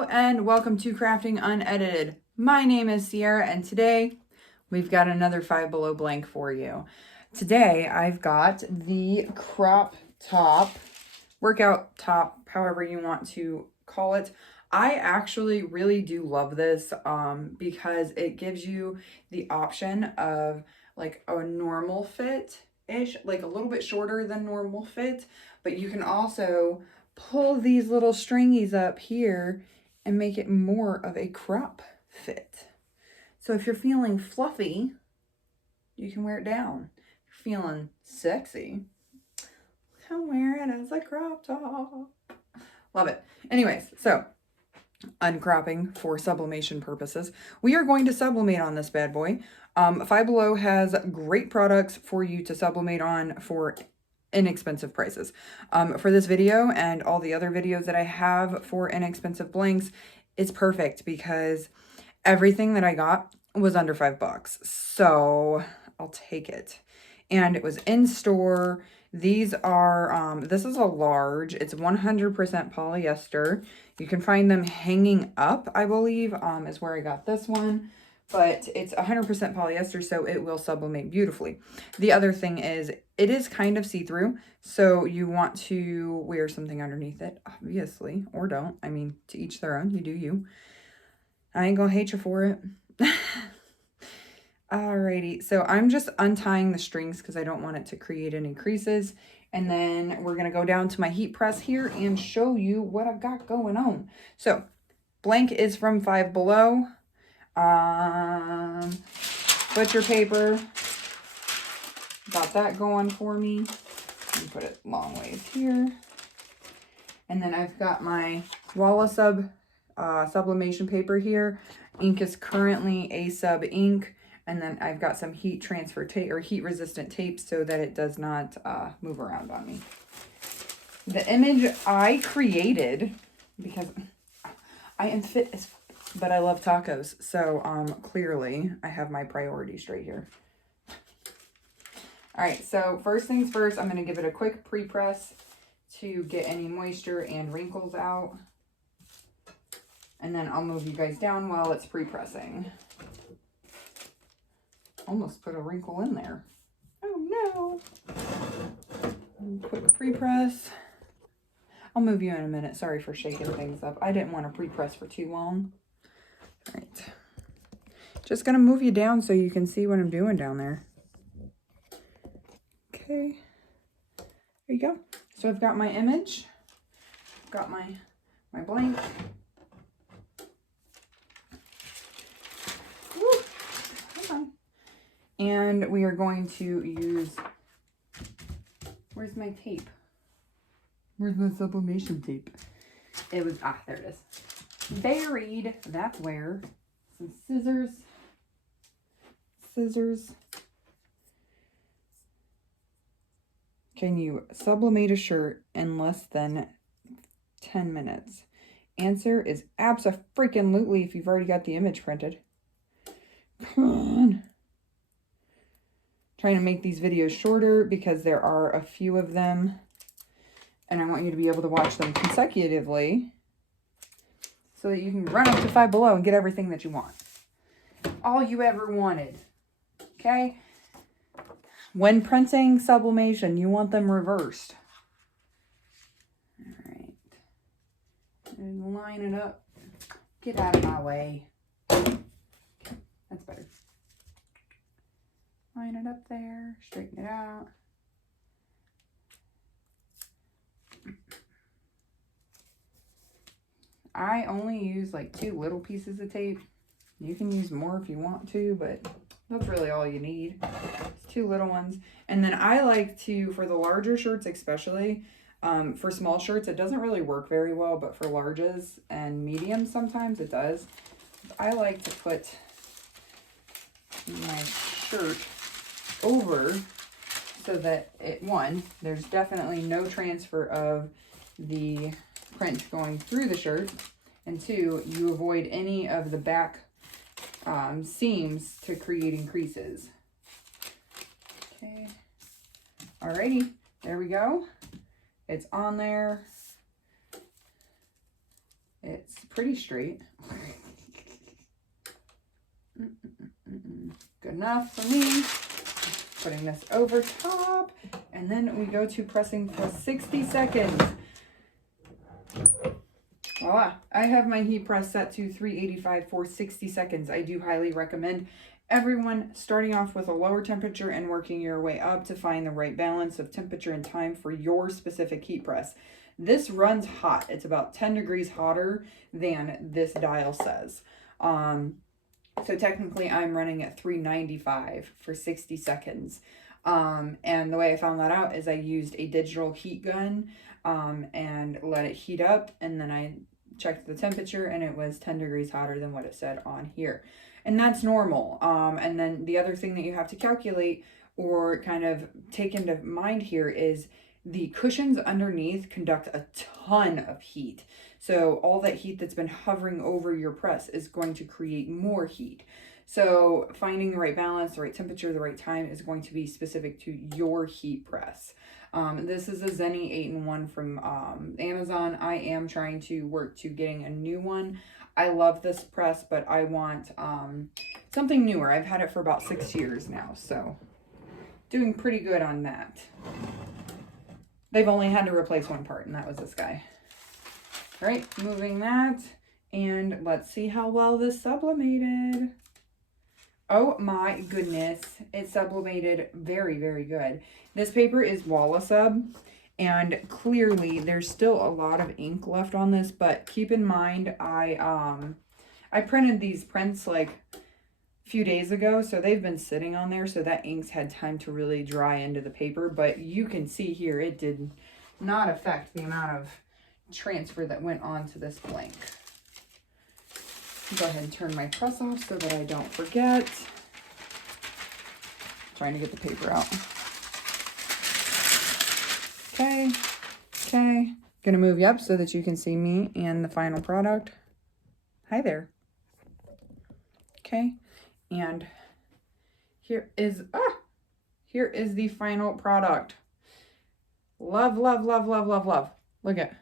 Hello and welcome to Crafting Unedited. My name is Sierra and today we've got another Five Below blank for you. Today I've got the crop top, workout top, however you want to call it. I actually really do love this because it gives you the option of like a normal fit-ish, like a little bit shorter than normal fit, but you can also pull these little stringies up here and make it more of a crop fit. So if you're feeling fluffy, you can wear it down. If you're feeling sexy, I'll wear it as a crop top. Love it. Anyways, so uncropping for sublimation purposes, we are going to sublimate on this bad boy. Five Below has great products for you to sublimate on for inexpensive prices. For this video and all the other videos that I have for inexpensive blanks, it's perfect because everything that I got was under $5. So I'll take it. And it was in store. These are, this is a large, it's 100% polyester. You can find them hanging up, I believe, is where I got this one. But it's 100% polyester, so it will sublimate beautifully. The other thing is, it is kind of see-through, so you want to wear something underneath it, obviously, or don't. I mean, to each their own, you do you. I ain't gonna hate you for it. Alrighty, so I'm just untying the strings because I don't want it to create any creases. And then we're gonna go down to my heat press here and show you what I've got going on. So, blank is from Five Below. Butcher paper, got that going for me. Let me put it long ways here. And then I've got my WalaSub sublimation paper here. Ink is currently A-Sub ink. And then I've got some heat transfer tape or heat resistant tape so that it does not move around on me. The image I created, because I am fit as but I love tacos, so clearly I have my priorities straight here. All right, so first things first, I'm going to give it a quick pre-press to get any moisture and wrinkles out. And then I'll move you guys down while it's pre-pressing. Almost put a wrinkle in there. Oh no. Quick pre-press. I'll move you in a minute. Sorry for shaking things up. I didn't want to pre-press for too long. All right, just gonna move you down so you can see what I'm doing down there. Okay, there you go. So I've got my image, got my blank. Woo, come on. And we are going to use, where's my tape? Where's my sublimation tape? It was, there it is. Buried, that's where. Some scissors. Can you sublimate a shirt in less than 10 minutes? Answer is abso-freaking-lutely if you've already got the image printed. Come on. Trying to make these videos shorter because there are a few of them and I want you to be able to watch them consecutively, so that you can run up to Five Below and get everything that you want. All you ever wanted. Okay? When printing sublimation, you want them reversed. Alright. And line it up. Get out of my way. That's better. Line it up there. Straighten it out. I only use like 2 little pieces of tape. You can use more if you want to, but that's really all you need. It's 2 little ones. And then I like to, for the larger shirts especially, for small shirts it doesn't really work very well, but for larges and mediums sometimes it does. I like to put my shirt over so that there's definitely no transfer of the print going through the shirt, and 2, you avoid any of the back seams to creating creases. Okay, alrighty, there we go. It's on there. It's pretty straight. Good enough for me. Putting this over top, and then we go to pressing for 60 seconds. Voila, I have my heat press set to 385 for 60 seconds. I do highly recommend everyone starting off with a lower temperature and working your way up to find the right balance of temperature and time for your specific heat press. This runs hot. It's about 10 degrees hotter than this dial says. So technically I'm running at 395 for 60 seconds. And the way I found that out is I used a digital heat gun and let it heat up, and then I checked the temperature and it was 10 degrees hotter than what it said on here. And that's normal. And then the other thing that you have to calculate or kind of take into mind here is the cushions underneath conduct a ton of heat. So all that heat that's been hovering over your press is going to create more heat. So finding the right balance, the right temperature, the right time is going to be specific to your heat press. This is a Zenny 8-in-1 from Amazon. I am trying to work to getting a new one. I love this press, but I want something newer. I've had it for about 6 years now, so doing pretty good on that. They've only had to replace one part, and that was this guy. All right, moving that, and let's see how well this sublimated. Oh my goodness, it sublimated very, very good. This paper is WalaSub, and clearly there's still a lot of ink left on this, but keep in mind I printed these prints like a few days ago, so they've been sitting on there, so that ink's had time to really dry into the paper, but you can see here it did not affect the amount of transfer that went onto this blank. Go ahead and turn my press off so that I don't forget. Trying to get the paper out. Okay. Gonna move you up so that you can see me and the final product. Hi there. Okay, and here is the final product. Love, love, love, love, love, love. Look at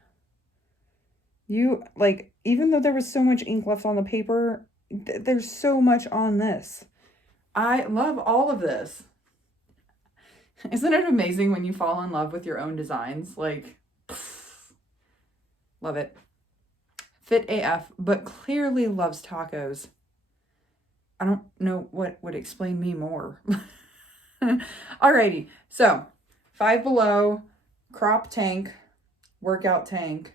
you, like, even though there was so much ink left on the paper, there's so much on this. I love all of this. Isn't it amazing when you fall in love with your own designs? Like, pff, love it. Fit AF, but clearly loves tacos. I don't know what would explain me more. Alrighty, so 5 Below, crop tank, workout tank.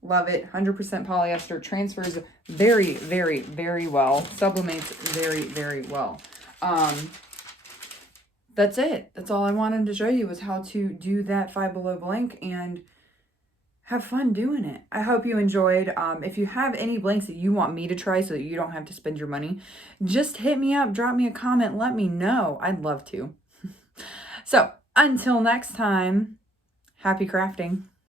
Love it. 100% polyester. Transfers very, very, very well. Sublimates very, very well. That's it. That's all I wanted to show you was how to do that 5 Below blank and have fun doing it. I hope you enjoyed. If you have any blanks that you want me to try so that you don't have to spend your money, just hit me up, drop me a comment, let me know. I'd love to. So until next time, happy crafting.